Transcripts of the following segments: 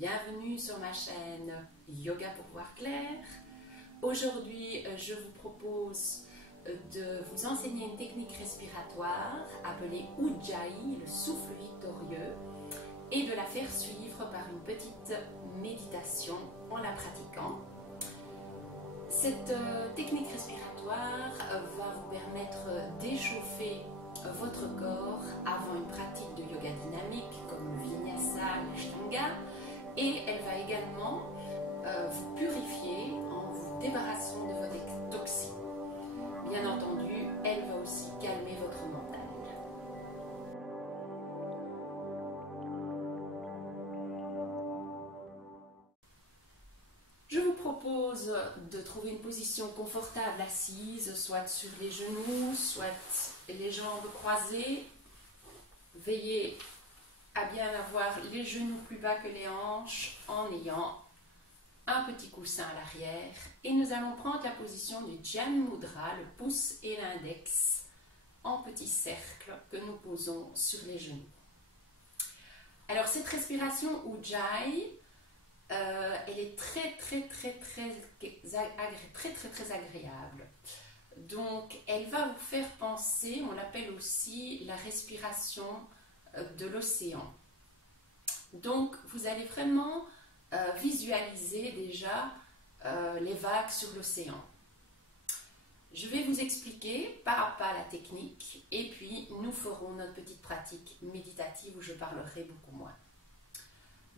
bienvenue sur ma chaîne Yoga pour voir clair. Aujourd'hui, je vous propose de vous enseigner une technique respiratoire appelée Ujjayi, le souffle victorieux, et de la faire suivre par une petite méditation en la pratiquant. Cette technique respiratoire va vous permettre d'échauffer votre corps avant une pratique de yoga dynamique comme le vinyasa, l'ashtanga, et elle va également vous purifier en vous débarrassant de vos toxines. Bien entendu, elle va aussi calmer votre mental. Je vous propose de trouver une position confortable assise, soit sur les genoux, soit les jambes croisées. Veillez à bien avoir les genoux plus bas que les hanches en ayant un petit coussin à l'arrière. Et nous allons prendre la position du Jnana Mudra, le pouce et l'index en petit cercle que nous posons sur les genoux. Alors cette respiration Ujjayi, elle est très agréable. Donc elle va vous faire penser, on l'appelle aussi la respiration de l'océan. Donc vous allez vraiment visualiser déjà les vagues sur l'océan. Je vais vous expliquer pas à pas la technique et puis nous ferons notre petite pratique méditative où je parlerai beaucoup moins.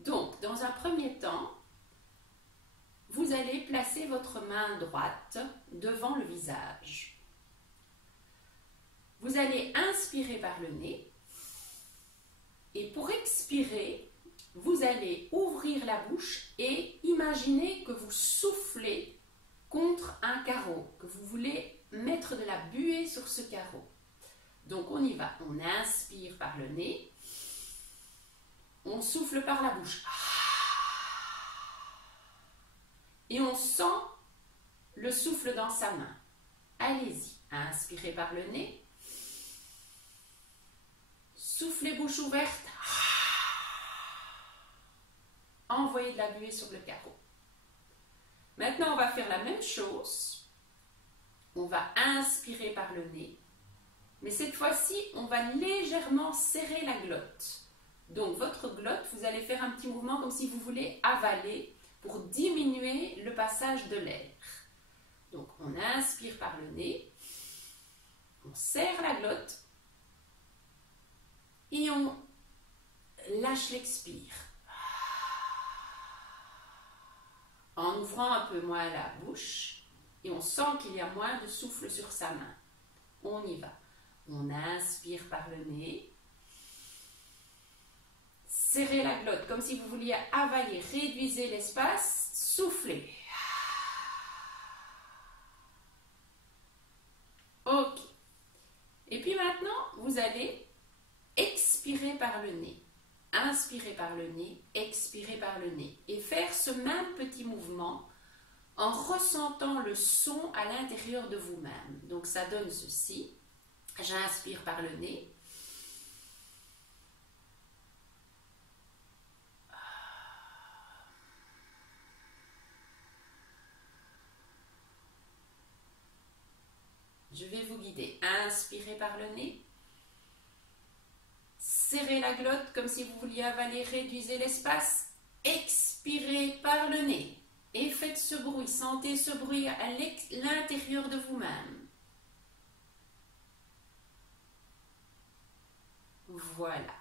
Donc, dans un premier temps, vous allez placer votre main droite devant le visage. Vous allez inspirer par le nez et pour expirer, vous allez ouvrir la bouche et imaginer que vous soufflez contre un carreau, que vous voulez mettre de la buée sur ce carreau. Donc, on y va. On inspire par le nez. On souffle par la bouche. Et on sent le souffle dans sa main. Allez-y. Inspirez par le nez. Soufflez bouche ouverte. Envoyez de la buée sur le carreau. Maintenant, on va faire la même chose. On va inspirer par le nez. Mais cette fois-ci, on va légèrement serrer la glotte. Donc, votre glotte, vous allez faire un petit mouvement comme si vous voulez avaler pour diminuer le passage de l'air. Donc, on inspire par le nez, on serre la glotte et on lâche l'expire. En ouvrant un peu moins la bouche et on sent qu'il y a moins de souffle sur sa main. On y va. On inspire par le nez. Serrez la glotte comme si vous vouliez avaler, réduisez l'espace, soufflez. Ok. Et puis maintenant, vous allez expirer par le nez. Inspirer par le nez, expirer par le nez. Et faire ce même petit mouvement en ressentant le son à l'intérieur de vous-même. Donc ça donne ceci. J'inspire par le nez. Je vais vous guider. Inspirez par le nez. Serrez la glotte comme si vous vouliez avaler, réduisez l'espace. Expirez par le nez. Et faites ce bruit. Sentez ce bruit à l'intérieur de vous-même. Voilà.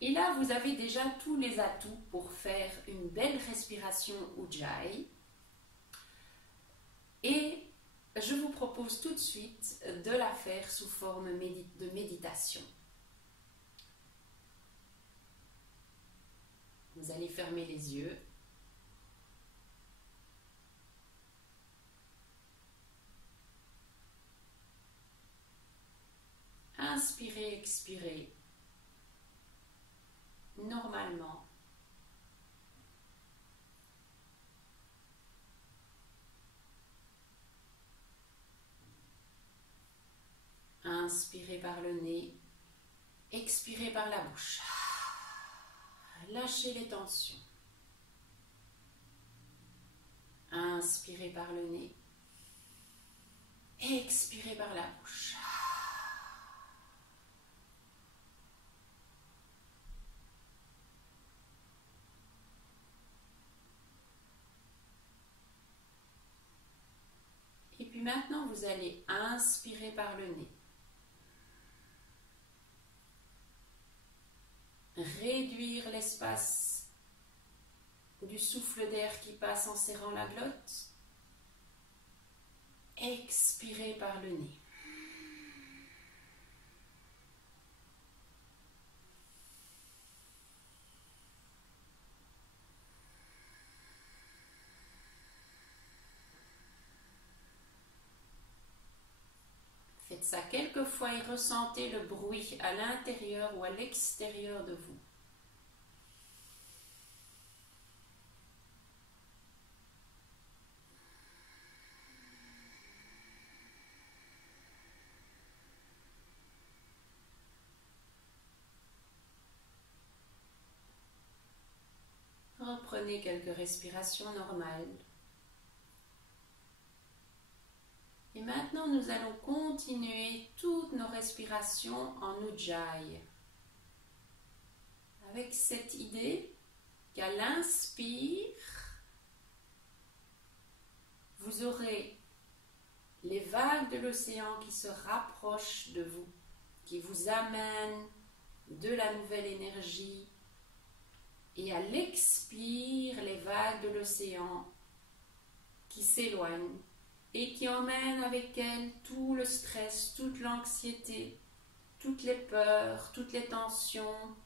Et là, vous avez déjà tous les atouts pour faire une belle respiration Ujjayi. Et je vous propose tout de suite de la faire sous forme de méditation. Vous allez fermer les yeux. Inspirez, expirez. Normalement. Inspirez par le nez, expirez par la bouche. lâchez les tensions. Inspirez par le nez. Expirez par la bouche. Et puis maintenant, vous allez inspirer par le nez. Réduire l'espace du souffle d'air qui passe en serrant la glotte. Expirez par le nez. Faites ça quelques fois et ressentez le bruit à l'intérieur ou à l'extérieur de vous. Reprenez quelques respirations normales. Et maintenant, nous allons continuer toutes nos respirations en Ujjayi. Avec cette idée qu'à l'inspire, vous aurez les vagues de l'océan qui se rapprochent de vous, qui vous amènent de la nouvelle énergie. Et à l'expire, les vagues de l'océan qui s'éloignent et qui emmènent avec elles tout le stress, toute l'anxiété, toutes les peurs, toutes les tensions,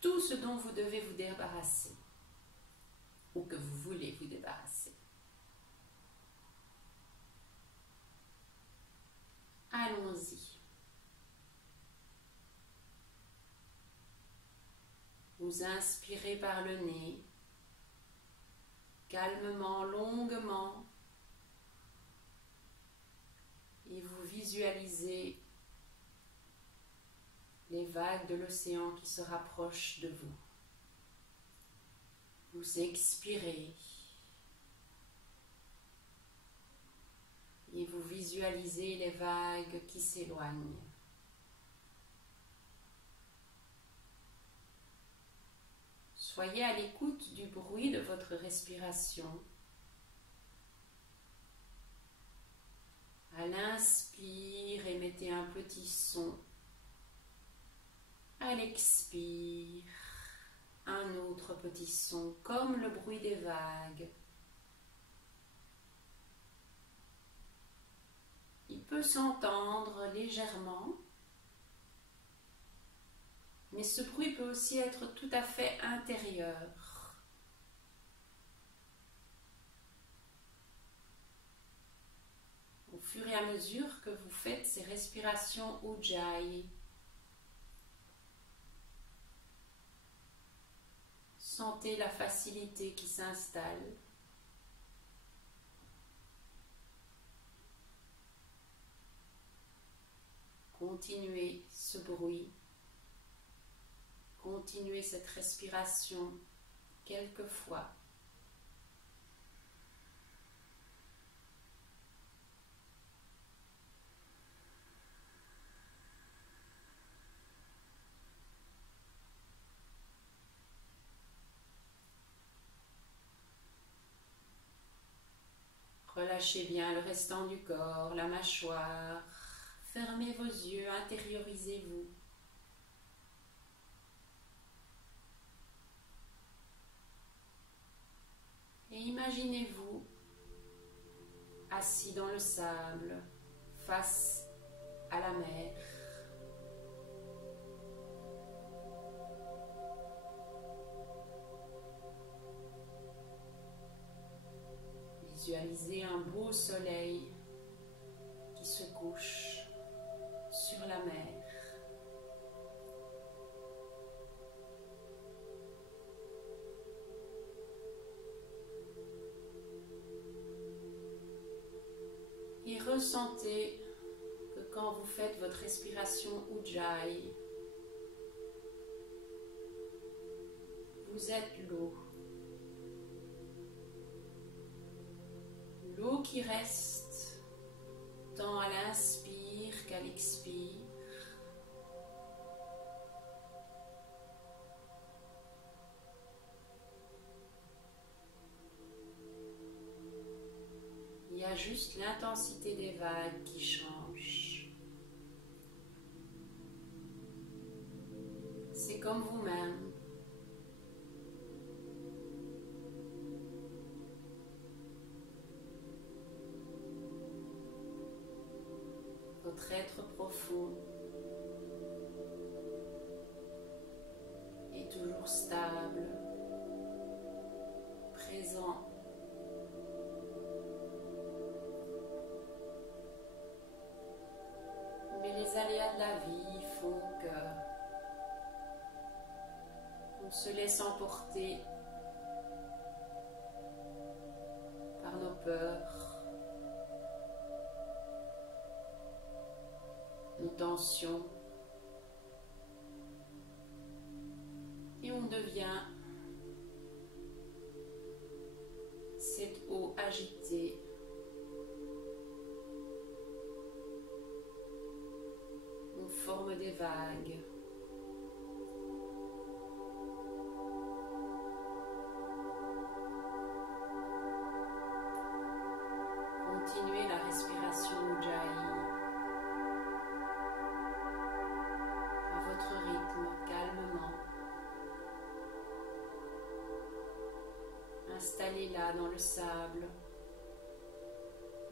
tout ce dont vous devez vous débarrasser ou que vous voulez vous débarrasser. Allons-y. Vous inspirez par le nez, calmement, longuement, et vous visualisez les vagues de l'océan qui se rapprochent de vous. Vous expirez et vous visualisez les vagues qui s'éloignent. Soyez à l'écoute du bruit de votre respiration. À l'inspire, émettez un petit son. À l'expire, un autre petit son, comme le bruit des vagues. Il peut s'entendre légèrement, mais ce bruit peut aussi être tout à fait intérieur. Au fur et à mesure que vous faites ces respirations Ujjayi, sentez la facilité qui s'installe. Continuez ce bruit. Continuez cette respiration quelques fois. Relâchez bien le restant du corps, la mâchoire. Fermez vos yeux, intériorisez-vous. Et imaginez-vous assis dans le sable, face à la mer. Visualisez un beau soleil qui se couche sur la mer. Et ressentez que quand vous faites votre respiration Ujjayi, Vous êtes l'eau. L'eau qui reste tant à l'inspire qu'à l'expire. Il y a juste l'intensité des vagues qui change. C'est comme vous-même. Votre être profond est toujours stable, présent. Mais les aléas de la vie font que on se laisse emporter par nos peurs, nos tensions, et on devient cette eau agitée, on forme des vagues. Continuez la respiration Ujjayi à votre rythme, calmement. Installez-la dans le sable,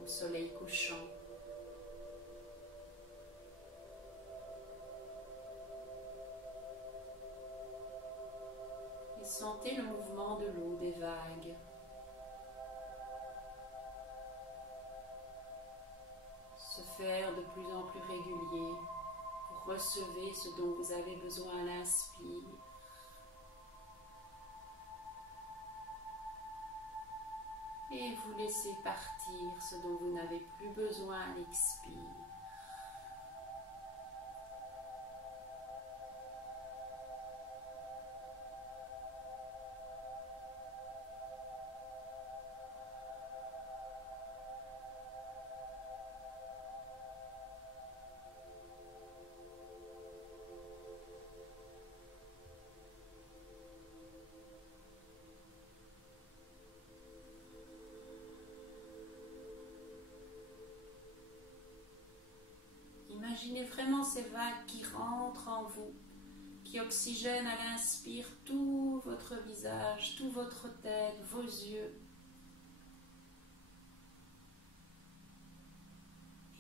au soleil couchant. Et sentez le mouvement de l'eau, des vagues. Se faire de plus en plus régulier. Vous recevez ce dont vous avez besoin à l'inspire. Et vous laissez partir ce dont vous n'avez plus besoin à l'expire. Imaginez vraiment ces vagues qui rentrent en vous, qui oxygènent à l'inspire tout votre visage, toute votre tête, vos yeux.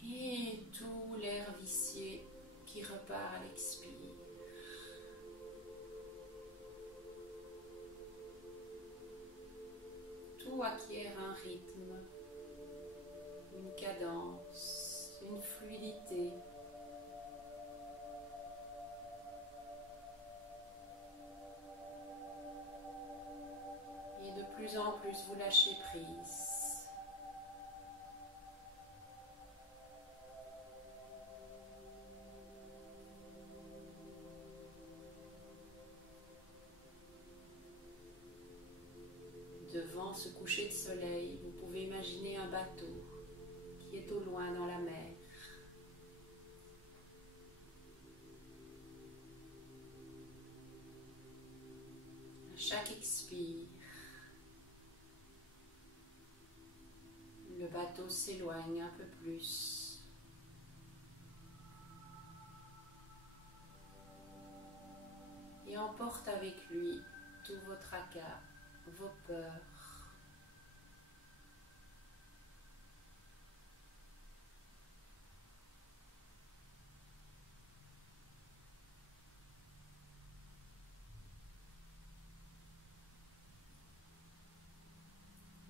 Et tout l'air vicié qui repart à l'expire. Tout acquiert un rythme, une cadence, une fluidité. Et de plus en plus vous lâchez prise. Devant ce coucher de soleil, vous pouvez imaginer un bateau qui est au loin dans la mer. À chaque expire, le bateau s'éloigne un peu plus. Et emporte avec lui tout vos tracas, vos peurs.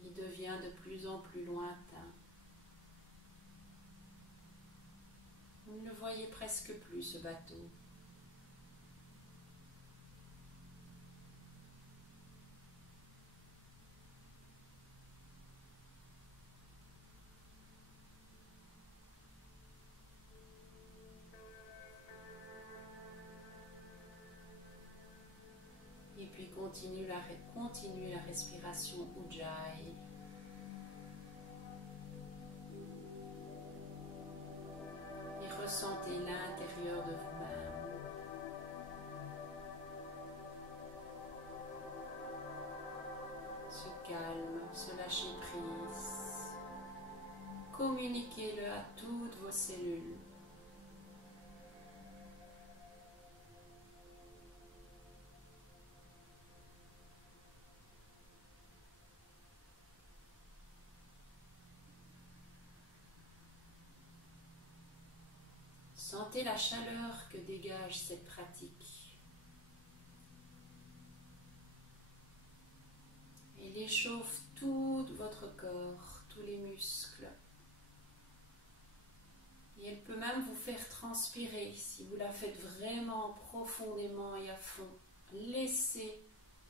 Il devient de plus en plus lointain. Vous ne le voyez presque plus, ce bateau. Et puis continue la respiration Ujjayi. Et ressentez l'intérieur de vous-même. Ce calme, ce lâcher prise. Communiquez-le à toutes vos cellules. Sentez la chaleur que dégage cette pratique. Elle échauffe tout votre corps, tous les muscles. Et elle peut même vous faire transpirer si vous la faites vraiment profondément et à fond. Laissez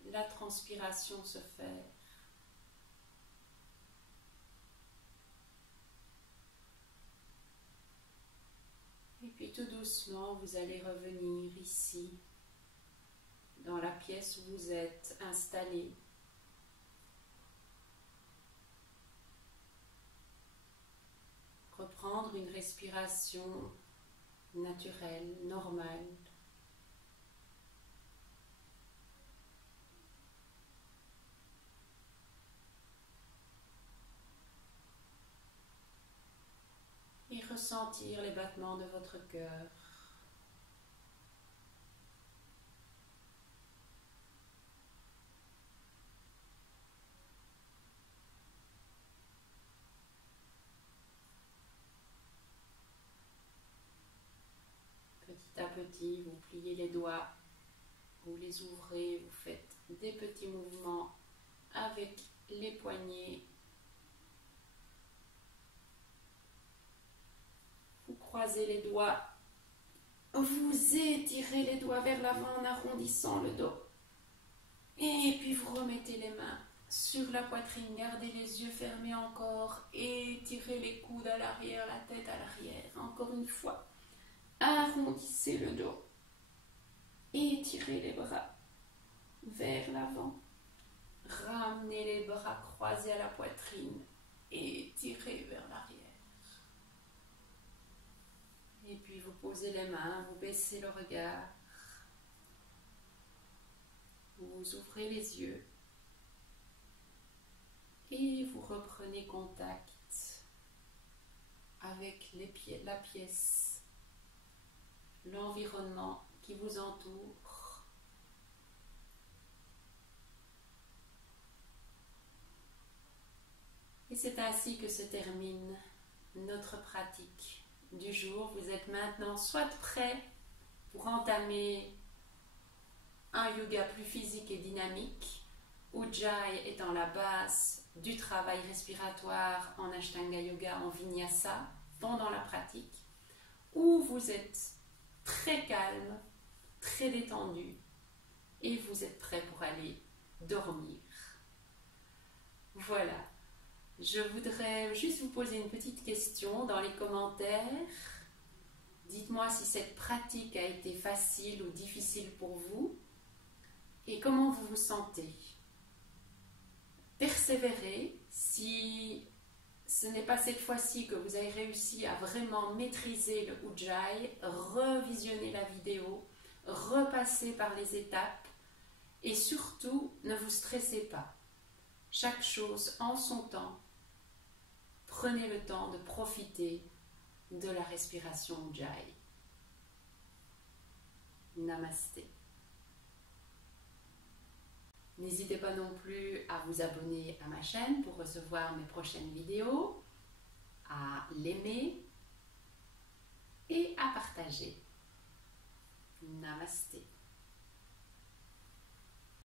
la transpiration se faire. Et puis tout doucement, vous allez revenir ici, dans la pièce où vous êtes installé. Reprendre une respiration naturelle, normale. Et ressentir les battements de votre cœur. Petit à petit, vous pliez les doigts, vous les ouvrez, vous faites des petits mouvements avec les poignets. Vous croisez les doigts, vous étirez les doigts vers l'avant en arrondissant le dos. Et puis vous remettez les mains sur la poitrine, gardez les yeux fermés encore, étirez les coudes à l'arrière, la tête à l'arrière, encore une fois. Arrondissez le dos, étirez les bras vers l'avant, ramenez les bras croisés à la poitrine, étirez vers l'arrière. Et puis vous posez les mains, vous baissez le regard, vous ouvrez les yeux et vous reprenez contact avec la pièce, l'environnement qui vous entoure. Et c'est ainsi que se termine notre pratique du jour. Vous êtes maintenant soit prêt pour entamer un yoga plus physique et dynamique, Ujjayi étant la base du travail respiratoire en Ashtanga Yoga, en Vinyasa, pendant la pratique, ou vous êtes très calme, très détendu, et vous êtes prêt pour aller dormir. Voilà. Je voudrais juste vous poser une petite question dans les commentaires. Dites-moi si cette pratique a été facile ou difficile pour vous et comment vous vous sentez. Persévérez. Si ce n'est pas cette fois-ci que vous avez réussi à vraiment maîtriser le Ujjayi, revisionnez la vidéo, repassez par les étapes et surtout ne vous stressez pas. Chaque chose en son temps. Prenez le temps de profiter de la respiration Ujjayi. Namasté. N'hésitez pas non plus à vous abonner à ma chaîne pour recevoir mes prochaines vidéos, à l'aimer et à partager. Namasté.